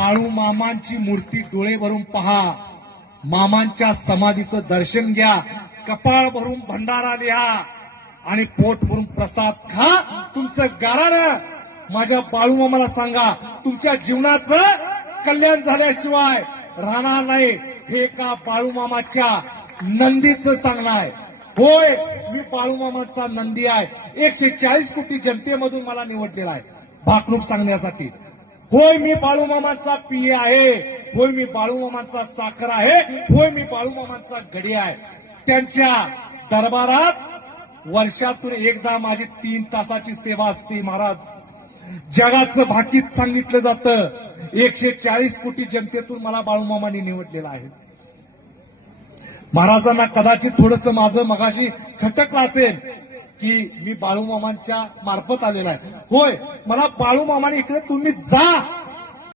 बाळू मामांची मूर्ती डोळे भरून पहा, मामांच्या समाधीचं दर्शन घ्या, कपाळ भरून भंडारा लिहा आणि पोट भरून प्रसाद खा. तुमचं गाराणं माझ्या बाळू मामाला सांगा, तुमच्या जीवनाचं कल्याण झाल्याशिवाय राहणार नाही. हे का बाळू मामाच्या नंदीचं सांगणं आहे. होय, मी बाळू मामाचा नंदी आहे. 140 कोटी जनतेमधून मला निवडलेला आहे भाकणूक सांगण्यासाठी. होय, मी बाळू मामाचा पिये आहे. होय, मी बाळू मामाचा चाकर आहे. होय, मी बाळू मामाचा गडी आहे. त्यांच्या दरबारात वर्षातून एकदा माझी 3 तासाची सेवा असते. महाराज, जगाचं भाकीत सांगितलं जातं, 140 कोटी जनतेतून मला बाळू मामांनी निवडलेलं आहे. महाराजांना कदाचित थोडंसं माझं मगाशी खटकलं असेल की मी बाळू मामांच्या मार्फत आलेला आहे. होय, मला बाळू मामाने इकडे तुम्ही जा